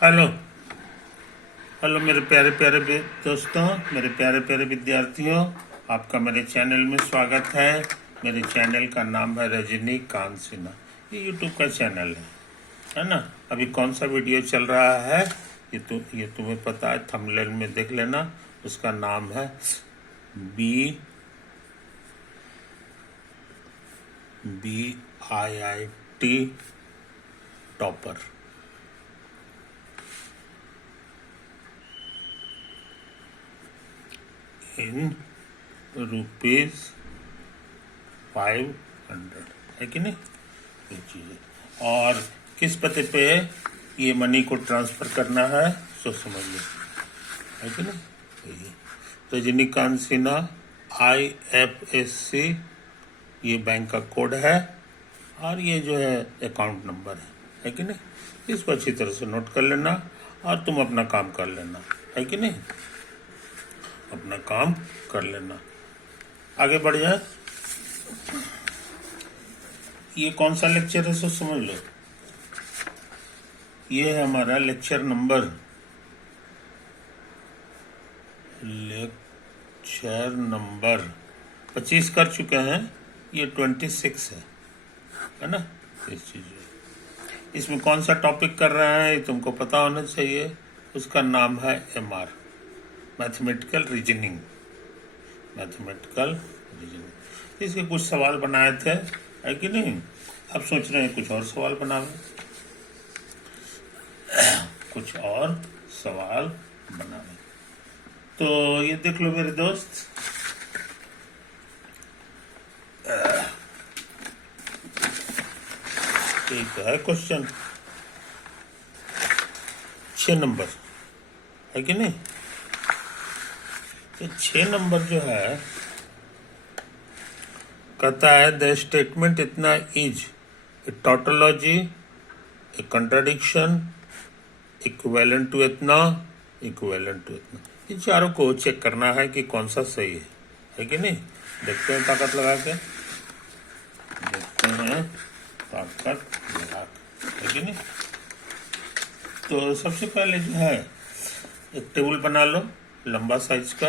Hello hello मेरे प्यारे प्यारे दोस्तों, मेरे प्यारे प्यारे विद्यार्थियों, आपका मेरे चैनल में स्वागत है। मेरे चैनल का नाम है रजनीकांत सिन्हा। ये यूट्यूब का चैनल है ना। अभी कौन सा वीडियो चल रहा है ये तुम्हें पता है, थंबनेल में देख लेना। उसका नाम है BIIT टॉपर। इन ₹500 है कि नहीं ये चीज़। और किस पते पे ये मनी को ट्रांसफ़र करना है सो समझ लो, है कि नहीं। यही रजनीकांत सिन्हा IFSC ये बैंक का कोड है, और ये जो है अकाउंट नंबर है कि नहीं। इसको अच्छी तरह से नोट कर लेना और तुम अपना काम कर लेना, है कि नहीं। अपना काम कर लेना, आगे बढ़ जाए। ये कौन सा लेक्चर है सो समझ लो। ये है हमारा लेक्चर नंबर 25 कर चुके हैं। ये 26 है ना। इस चीज इसमें कौन सा टॉपिक कर रहे हैं ये तुमको पता होना चाहिए। उसका नाम है MR, मैथमेटिकल रीजनिंग। इसके कुछ सवाल बनाए थे, है कि नहीं। अब सोच रहे हैं कुछ और सवाल बनावे, कुछ और सवाल बनावे। तो ये देख लो मेरे दोस्त, एक है क्वेश्चन 6 नंबर, है कि नहीं। तो 6 नंबर जो है कहता है द स्टेटमेंट इतना is a tautology, a contradiction, equivalent to इतना, इक्विवेलेंट टू इतना। इन चारों को चेक करना है कि कौन सा सही है कि नहीं। देखते हैं ताकत लगा के, देखते हैं ताकत लगा के, है कि नहीं। तो सबसे पहले जो है एक टेबल बना लो लंबा साइज का।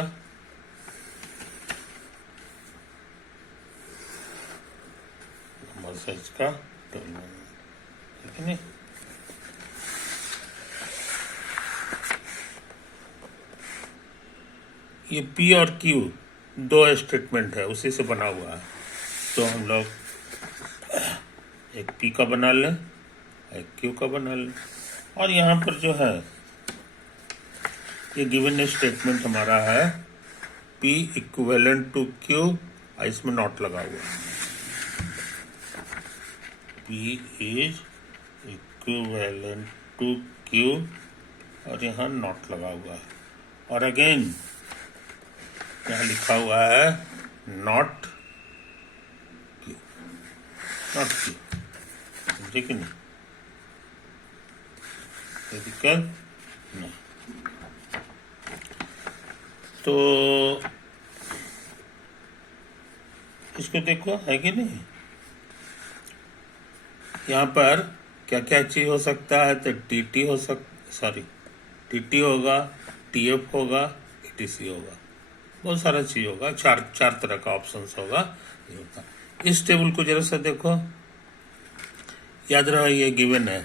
लंबा साइज का टेबल बना, है कि नहीं। ये P और Q दो स्टेटमेंट है, उसी से बना हुआ है। तो हम लोग एक P का बना लें, एक Q का बना लें। और यहाँ पर जो है ये गिवन स्टेटमेंट हमारा है P इक्विवेलेंट टू Q, इसमें नॉट लगा हुआ है। P is equivalent to Q और यहाँ नॉट लगा हुआ है। और अगेन यहाँ लिखा हुआ है नॉट Q, नॉट Q, समझे कि नहीं। कोई दिक्कत नहीं। तो इसको देखो, है कि नहीं। यहाँ पर क्या क्या चीज हो सकता है। तो TT TT होगा, TF होगा, ETC होगा, बहुत सारा चीज होगा। चार तरह का ऑप्शंस होगा। ये होता है। इस टेबल को जरा सा देखो, याद रहा ये गिवन है।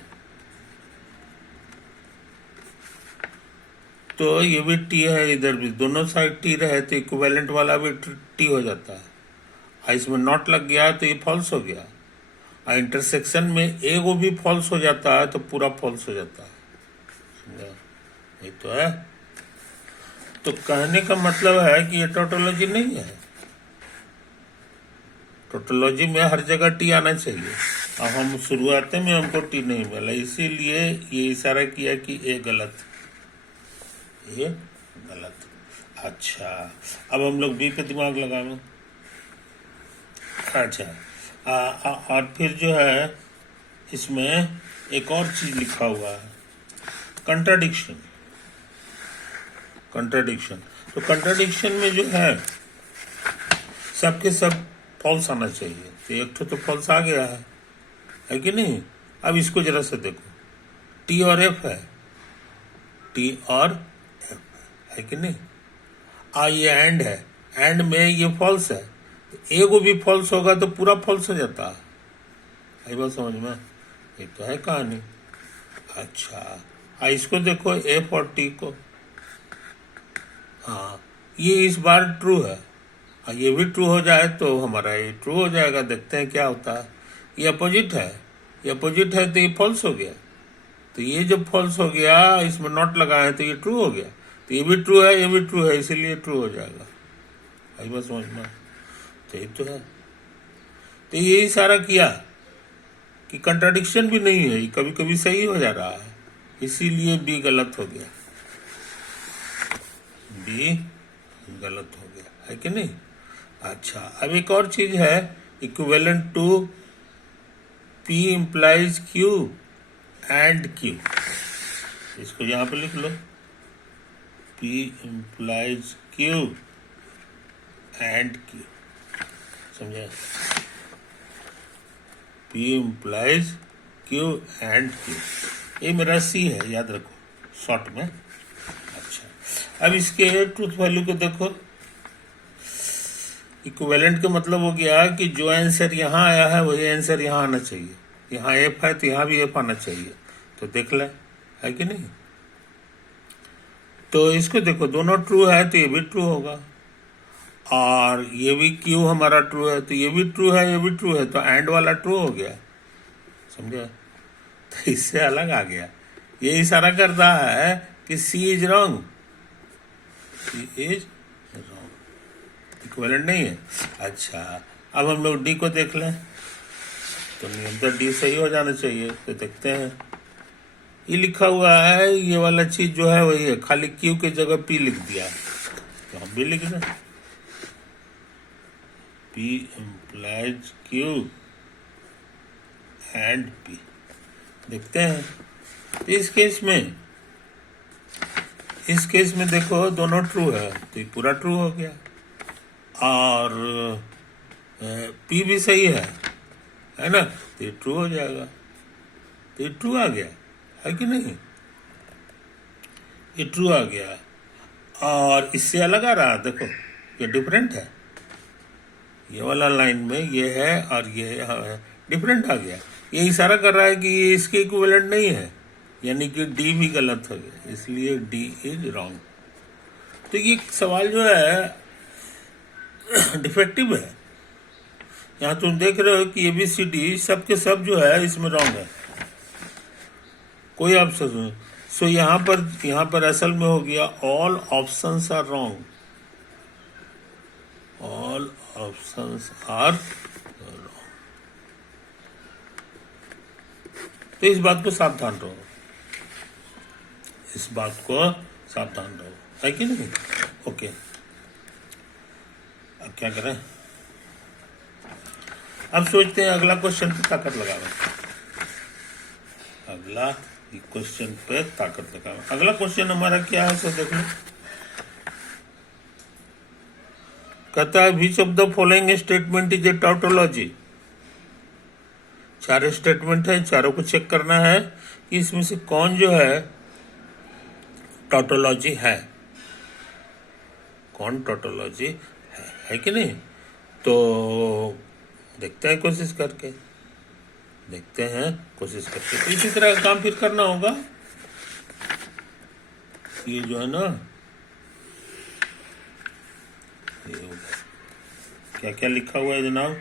तो ये भी T है, इधर भी दोनों साइड T रहे तो इक्विवेलेंट वाला भी T हो जाता है। इसमें नॉट लग गया तो ये फॉल्स हो गया। और इंटरसेक्शन में एगो भी फॉल्स हो जाता है तो पूरा फॉल्स हो जाता है, समझा। ये तो है। तो कहने का मतलब है कि ये टोटोलॉजी नहीं है। टोटोलॉजी में हर जगह T आना चाहिए। अब हम शुरुआत में हमको T नहीं मिला, इसीलिए ये इशारा किया कि ये गलत, ये गलत। अच्छा, अब हम लोग B पे दिमाग लगावे। अच्छा, और फिर जो है इसमें एक और चीज लिखा हुआ है, कंट्राडिक्शन। तो कंट्राडिक्शन में जो है सबके सब फॉल्स आना चाहिए। तो एक तो फॉल्स आ गया है कि नहीं। अब इसको जरा सा देखो, T और F है, टी और एफ, है कि नहीं। ये एंड है, एंड में ये फॉल्स है, तो ए को भी फॉल्स होगा तो पूरा फॉल्स हो जाता है। आई बात समझ में, ये तो है कहानी। अच्छा, इसको देखो एफ और टी को, हाँ ये इस बार ट्रू है, ये भी ट्रू हो जाए तो हमारा ये ट्रू हो जाएगा। देखते हैं क्या होता है। ये अपोजिट है, ये अपोजिट है तो ये फॉल्स हो गया, तो ये जब फॉल्स हो गया इसमें नॉट लगा है तो ये ट्रू हो गया, तो ये भी ट्रू है ये भी ट्रू है, इसीलिए ट्रू हो जाएगा। आई बात समझ में, तो ये तो है। तो ये इशारा किया कि कंट्राडिक्शन भी नहीं है, कभी कभी सही हो जा रहा है, इसीलिए बी गलत हो गया, बी गलत हो गया, है कि नहीं। अच्छा, अब एक और चीज है, equivalent to P implies Q and Q, इसको यहां पे लिख लो, P implies Q and Q, समझे। P implies Q and Q, ये मेरा C है, याद रखो शॉर्ट में। अच्छा, अब इसके ट्रूथ वैल्यू को देखो। इक्विवेलेंट का मतलब हो गया कि जो आंसर यहाँ आया है वही आंसर यहाँ आना चाहिए, यहाँ एफ है तो यहाँ भी एफ आना चाहिए, तो देख ले, है कि नहीं। तो इसको देखो, दोनों ट्रू है तो ये भी ट्रू होगा, और ये भी क्यू हमारा ट्रू है तो ये भी ट्रू है ये भी ट्रू है, तो एंड वाला ट्रू हो गया, समझे। तो इससे अलग आ गया, ये इशारा करता है कि C is wrong, C is equivalent नहीं है। अच्छा, अब हम लोग डी को देख लें, तो नियम तो डी सही हो जाना चाहिए, तो देखते हैं। ये लिखा हुआ है, ये वाला चीज जो है वही है, खाली क्यू की जगह पी लिख दिया है, तो हम भी लिख दें, P implies Q and P. देखते हैं, तो इस केस में देखो दोनों ट्रू है, तो ये पूरा ट्रू हो गया, और पी भी सही है ना, तो ये ट्रू हो जाएगा, तो ये ट्रू आ गया, है कि नहीं, ये ट्रू आ गया। और इससे अलग आ रहा, देखो ये डिफरेंट है, ये वाला लाइन में ये है और ये डिफरेंट आ गया, ये इशारा कर रहा है कि ये इसके इक्विवेलेंट नहीं है, यानी कि डी भी गलत हो गया, इसलिए डी इज रॉन्ग। तो ये सवाल जो है डिफेक्टिव है। यहाँ तुम देख रहे हो कि ABCD सब के सब जो है इसमें रॉन्ग है, कोई ऑप्शन। सो यहाँ पर असल में हो गया all options are wrong, all options are wrong. तो इस बात को सावधान रहो, इस बात को सावधान रहो, है कि नहीं। ओके, अब क्या करें, अब सोचते हैं अगला क्वेश्चन पे ताकत लगावे, अगला क्वेश्चन पे ताकत लगावे। अगला क्वेश्चन हमारा क्या है, सो देख लो। कहता है which of the following statement is a tautology. 4 statement है, चारों को चेक करना है कि इसमें से कौन जो है टाउटोलॉजी है, कौन टाउटोलॉजी है कि नहीं। तो देखते हैं कोशिश करके, तो इसी तरह का काम फिर करना होगा। ये जो है ना, ये होगा, क्या क्या लिखा हुआ है जनाब,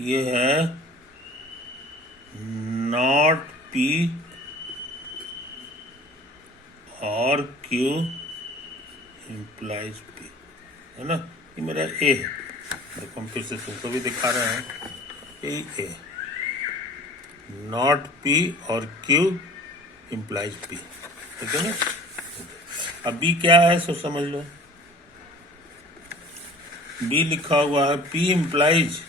ये है नॉट पी और क्यू इम्प्लाइज पी, है ना, ये मेरा ए है। देखो हम फिर से तुमको भी दिखा रहे हैं, ए नॉट पी और क्यू इम्प्लाइज पी, ठीक है ना। अब बी क्या है सो समझ लो, बी लिखा हुआ है पी इम्प्लाइज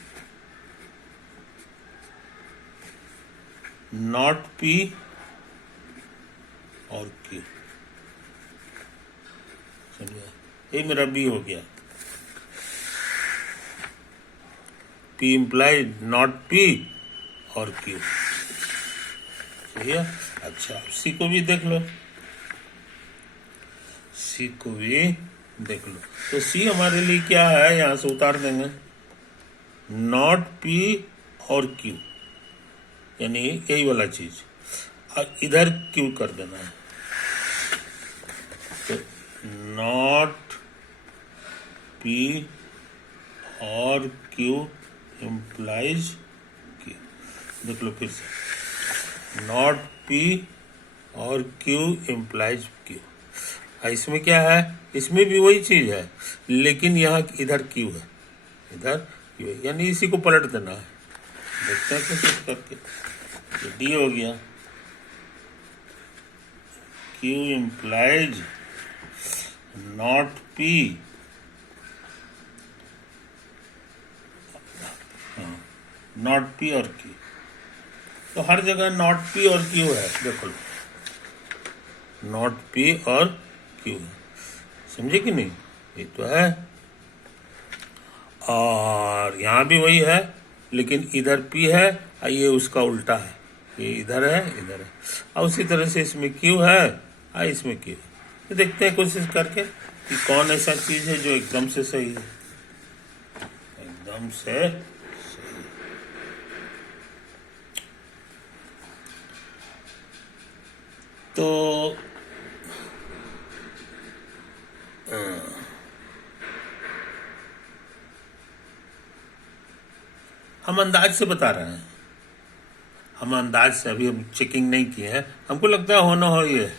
नॉट पी और क्यू, समझा, ये मेरा बी हो गया, P implies not P और Q, सही है। अच्छा, सी को भी देख लो, सी को भी देख लो। तो सी हमारे लिए क्या है, यहां से उतार देंगे, नॉट पी और क्यू, यानी यही वाला चीज, और इधर क्यू कर देना है। तो नॉट पी और क्यू इम्प्लाइज क्यू। देख लो फिर से, नॉट पी और क्यू इम्प्लाइज क्यू। इसमें क्या है, इसमें भी वही चीज है, लेकिन यहाँ इधर क्यू है, इधर क्यू है, यानी इसी को पलट देना है। देखते हैं कोशिश करके। तो डी हो गया, Q implies not P, not P और क्यू। तो हर जगह नॉट पी और क्यू है, देखो नॉट पी और क्यू है, समझे कि नहीं, ये तो है। और यहाँ भी वही है, लेकिन इधर पी है और ये उसका उल्टा है, ये इधर है, इधर है। और उसी तरह से इसमें क्यू है और इसमें क्यू है। तो देखते हैं कोशिश करके कि कौन ऐसा चीज है जो एकदम से सही है, एकदम से सही। तो हम अंदाज से बता रहे हैं, हम अंदाज से, अभी हम चेकिंग नहीं किए हैं, हमको लगता है हो न हो ये,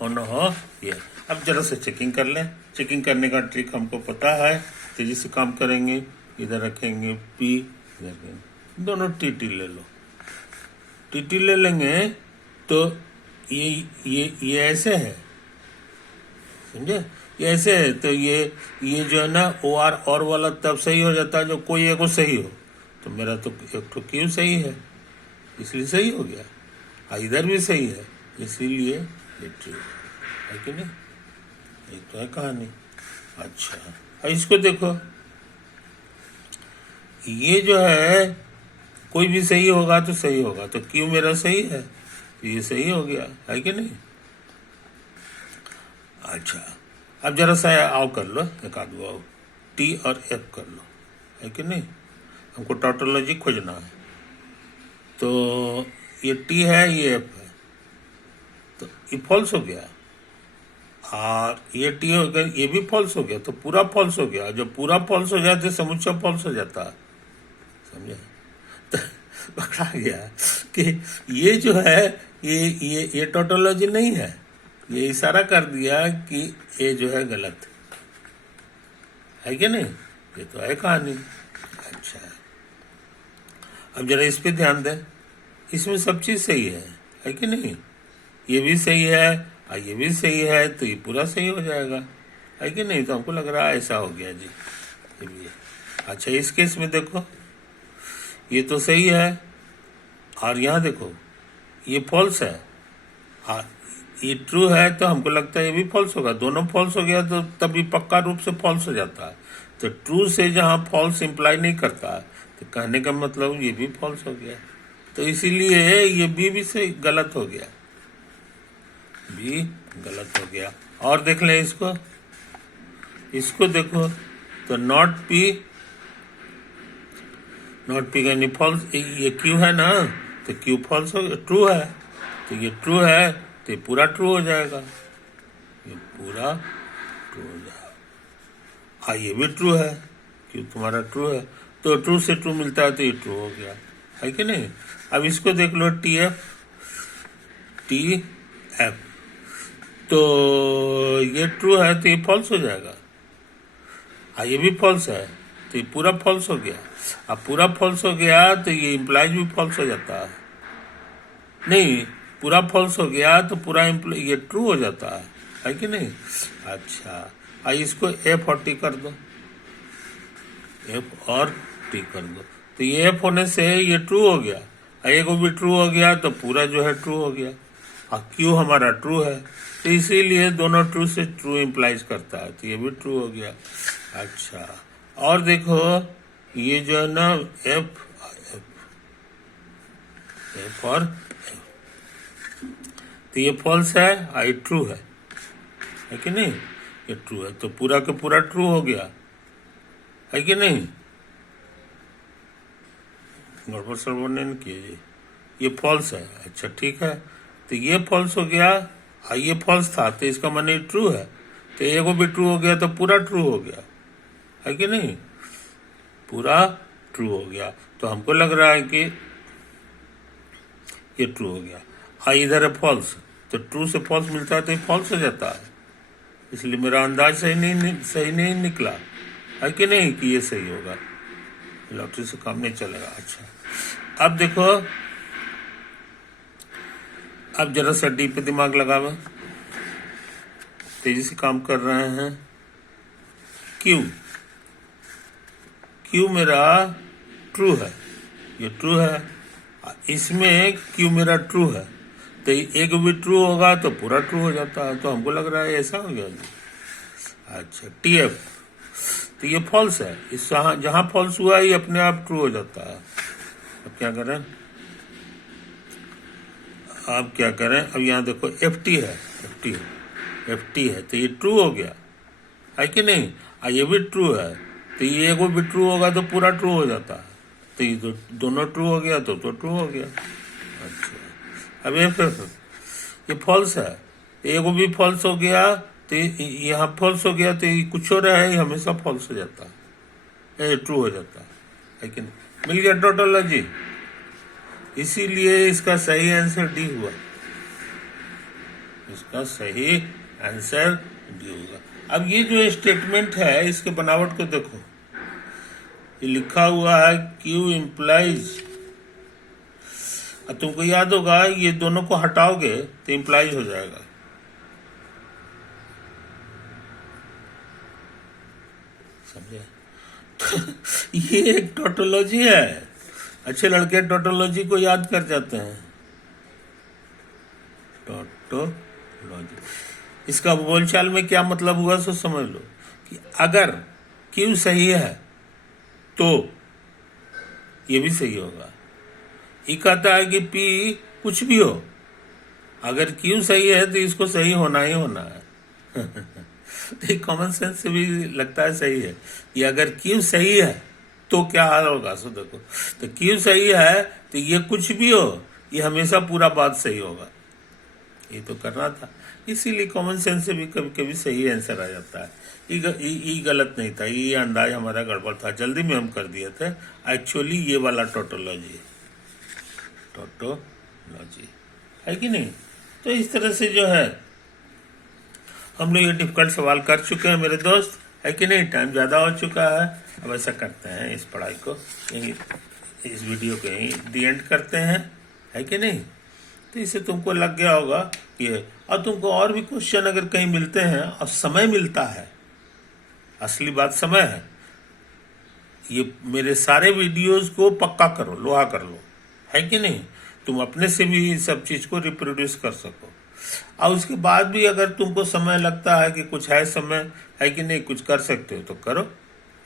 हो न हो ये। अब जरा से चेकिंग कर लें, चेकिंग करने का ट्रिक हमको पता है, तेजी से काम करेंगे। इधर रखेंगे पी, इधर रखेंगे, दोनों टी ले लो, टी ले लेंगे तो ये ऐसे है, समझे, ये ऐसे है। तो ये जो है ना ओ आर और वाला तब सही हो जाता है जो कोई एक सही हो। तो मेरा तो एक तो क्यू सही है, इसलिए सही हो गया, और इधर भी सही है, इसीलिए ये ट्रू है कि नहीं। ये तो है कहानी। अच्छा, अब इसको देखो, ये जो है कोई भी सही होगा तो सही होगा, तो क्यू मेरा सही है, तो ये सही हो गया, है कि नहीं। अच्छा, अब जरा सा आओ कर लो, एक आध आओ, टी और एफ कर लो, है कि नहीं। हमको टोटोलॉजी खोजना है, तो ये टी है, ये एफ है, तो ये फॉल्स हो गया, और ये टी हो गया, ये भी फॉल्स हो गया, तो पूरा फॉल्स हो गया। जब पूरा फॉल्स हो जाए तो समुच्चय फॉल्स हो जाता है, समझे। तो पकड़ा गया कि ये जो है ये टोटोलॉजी नहीं है, ये इशारा कर दिया कि ये जो है गलत है कि नहीं। ये तो है कहानी। अच्छा, अब जरा इस पे ध्यान दें, इसमें सब चीज सही है कि नहीं। ये भी सही है और ये भी सही है, तो ये पूरा सही हो जाएगा, है कि नहीं। तो हमको लग रहा है ऐसा हो गया जी, ये भी है। अच्छा, इस केस में देखो, ये तो सही है, और यहाँ देखो ये फॉल्स है, और ये ट्रू है, तो हमको लगता है ये भी फॉल्स होगा। दोनों फॉल्स हो गया तो तभी पक्का रूप से फॉल्स हो जाता है। तो ट्रू से जहाँ फॉल्स इंप्लाई नहीं करता, तो कहने का मतलब ये भी फॉल्स हो गया। तो इसीलिए ये बी से गलत हो गया, बी गलत हो गया। और देख लें इसको, इसको देखो, तो नॉट पी का फॉल्स, ये क्यू है ना, तो क्यू फॉल्स हो गया, ट्रू है, तो ये ट्रू है, तो ये पूरा ट्रू हो जाएगा, ये पूरा ट्रू हो जाएगा। हाँ, ये भी ट्रू है, क्यों तुम्हारा ट्रू है, तो ट्रू से ट्रू मिलता है, तो ये ट्रू हो गया, है कि नहीं। अब इसको देख लो, टी एफ, तो ये ट्रू है, तो ये फॉल्स हो जाएगा। हाँ, ये भी फॉल्स है, तो ये पूरा फॉल्स हो गया। अब पूरा फॉल्स हो गया तो ये इम्प्लाइज भी फॉल्स हो जाता है, नहीं, पूरा फॉल्स हो गया तो पूरा ये ट्रू हो जाता है कि नहीं। अच्छा, इसको एफ और टी कर दो, एफ और टी कर दो, तो ये एफ होने से ये ट्रू हो गया, एक भी ट्रू हो गया तो पूरा जो है ट्रू हो गया, और क्यू हमारा ट्रू है, तो इसीलिए दोनों ट्रू से ट्रू इम्प्लाइज करता है, तो ये भी ट्रू हो गया। अच्छा, और देखो ये जो है ना एफ और एफ, तो ये फॉल्स है और ये ट्रू है कि नहीं? ये ट्रू है, तो पूरा का पूरा ट्रू हो गया, है कि नहीं? गड़बड़ सड़बड़ नहीं किए जी, ये फॉल्स है। अच्छा ठीक है, तो ये फॉल्स हो गया और ये फॉल्स था, तो इसका माने ट्रू है, तो एगो भी ट्रू हो गया तो पूरा ट्रू हो गया, है कि नहीं? पूरा ट्रू हो गया। तो हमको लग रहा है कि ये ट्रू हो गया। हाँ, इधर है फॉल्स, तो ट्रू से फॉल्स मिलता है तो ये फॉल्स हो जाता है, इसलिए मेरा अंदाज सही नहीं निकला, है कि नहीं, कि ये सही होगा। लॉटरी से काम नहीं चलेगा। अच्छा, अब देखो, अब जरा सा डी पे दिमाग लगावे, तेजी से काम कर रहे हैं। क्यू मेरा ट्रू है, ये ट्रू है, इसमें क्यू मेरा ट्रू है, तो एक भी ट्रू होगा तो पूरा ट्रू हो जाता है, तो हमको लग रहा है ऐसा हो गया जी। अच्छा, टी एफ, तो ये फॉल्स है, इस जहां फॉल्स हुआ ये अपने आप ट्रू हो जाता है। अब क्या करें, अब यहाँ देखो एफ टी है, तो ये ट्रू हो गया, है कि नहीं? ये भी ट्रू है, तो ये एगो भी ट्रू होगा तो पूरा ट्रू हो जाता है, तो ये दोनों ट्रू हो गया तो ट्रू हो गया। अच्छा, अब ये फॉल्स है, एगो भी फॉल्स हो गया, तो यहाँ फॉल्स हो गया, तो ये कुछ हो रहा है, हमेशा फॉल्स हो जाता है, ये ट्रू हो जाता है, लेकिन मिल गया टोटोलॉजी। इसीलिए इसका सही आंसर डी हुआ, इसका सही आंसर डी होगा। अब ये जो स्टेटमेंट है, इसके बनावट को देखो, ये लिखा हुआ है क्यू इम्प्लाइज, तुमको याद होगा ये दोनों को हटाओगे तो इम्प्लाइज हो जाएगा, समझे? ये एक टोटोलॉजी है, अच्छे लड़के टोटोलॉजी को याद कर जाते हैं। टोटोलॉजी, इसका बोलचाल में क्या मतलब हुआ सो समझ लो, कि अगर क्यू सही है तो ये भी सही होगा। ये कहता है कि पी कुछ भी हो, अगर क्यू सही है तो इसको सही होना ही होना है। तो कॉमन सेंस से भी लगता है सही है, ये अगर क्यू सही है तो क्या हाल होगा, सो देखो, तो क्यू सही है तो ये कुछ भी हो, ये हमेशा पूरा बात सही होगा, ये तो करना था। इसीलिए कॉमन सेंस से भी कभी कभी सही आंसर आ जाता है। ये गलत नहीं था, ये अंदाज हमारा गड़बड़ था, जल्दी में हम कर दिए थे। एक्चुअली ये वाला टोटोलॉजी है कि नहीं? तो इस तरह से जो है हम लोग ये डिफिकल्ट सवाल कर चुके हैं मेरे दोस्त, है कि नहीं? टाइम ज़्यादा हो चुका है, अब ऐसा करते हैं, इस पढ़ाई को यहीं, इस वीडियो को यहीं दी एंड करते हैं, है कि नहीं? तो इससे तुमको लग गया होगा कि, और तुमको और भी क्वेश्चन अगर कहीं मिलते हैं और समय मिलता है, असली बात समय है, ये मेरे सारे वीडियोस को पक्का करो, लोहा कर लो, है कि नहीं? तुम अपने से भी सब चीज़ को रिप्रोड्यूस कर सको, और उसके बाद भी अगर तुमको समय लगता है कि कुछ है समय, है कि नहीं, कुछ कर सकते हो तो करो,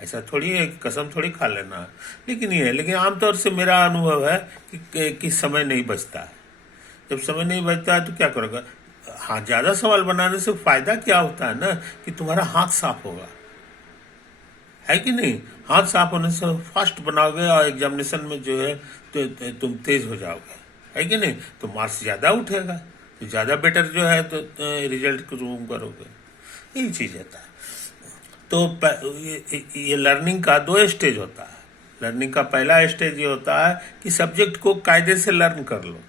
ऐसा थोड़ी है, कसम थोड़ी खा लेना है। लेकिन ये है, लेकिन आमतौर से मेरा अनुभव है कि समय नहीं बचता है। जब समय नहीं बचता है तो क्या करोगे? हाँ, ज़्यादा सवाल बनाने से फायदा क्या होता है ना, कि तुम्हारा हाथ साफ होगा, है कि नहीं? हाथ साफ होने से फास्ट बनाओगे और एग्जामिनेशन में जो है तो तुम तेज हो जाओगे, है कि नहीं? तो मार्क्स ज़्यादा उठेगा, तो ज़्यादा बेटर जो है तो रिजल्ट को रूम करोगे, यही चीज़ होता है। तो ये लर्निंग का 2 स्टेज होता है। लर्निंग का पहला स्टेज ये होता है कि सब्जेक्ट को कायदे से लर्न कर लो,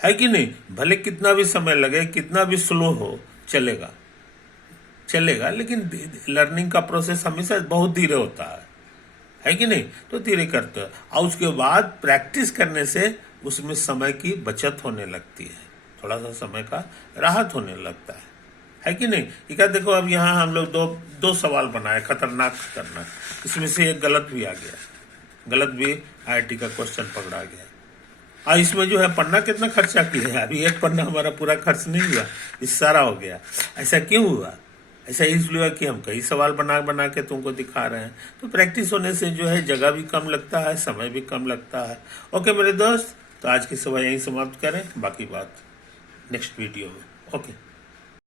है कि नहीं? भले कितना भी समय लगे, कितना भी स्लो हो, चलेगा, लेकिन लर्निंग का प्रोसेस हमेशा बहुत धीरे होता है कि नहीं? तो धीरे करते हो, और उसके बाद प्रैक्टिस करने से उसमें समय की बचत होने लगती है, थोड़ा सा समय का राहत होने लगता है कि नहीं? ये क्या देखो, अब यहाँ हम लोग दो सवाल बनाए, खतरनाक, इसमें से एक गलत भी आ गया, गलत भी IIT का क्वेश्चन पकड़ा गया। और इसमें जो है पन्ना कितना खर्चा किया है, अभी एक पन्ना हमारा पूरा खर्च नहीं हुआ, इस सारा हो गया। ऐसा क्यों हुआ? ऐसा इसलिए हुआ कि हम कई सवाल बना के तुमको दिखा रहे हैं। तो प्रैक्टिस होने से जो है जगह भी कम लगता है, समय भी कम लगता है। ओके मेरे दोस्त, तो आज की सवाल यहीं समाप्त करें, बाकी बात नेक्स्ट वीडियो में। ओके।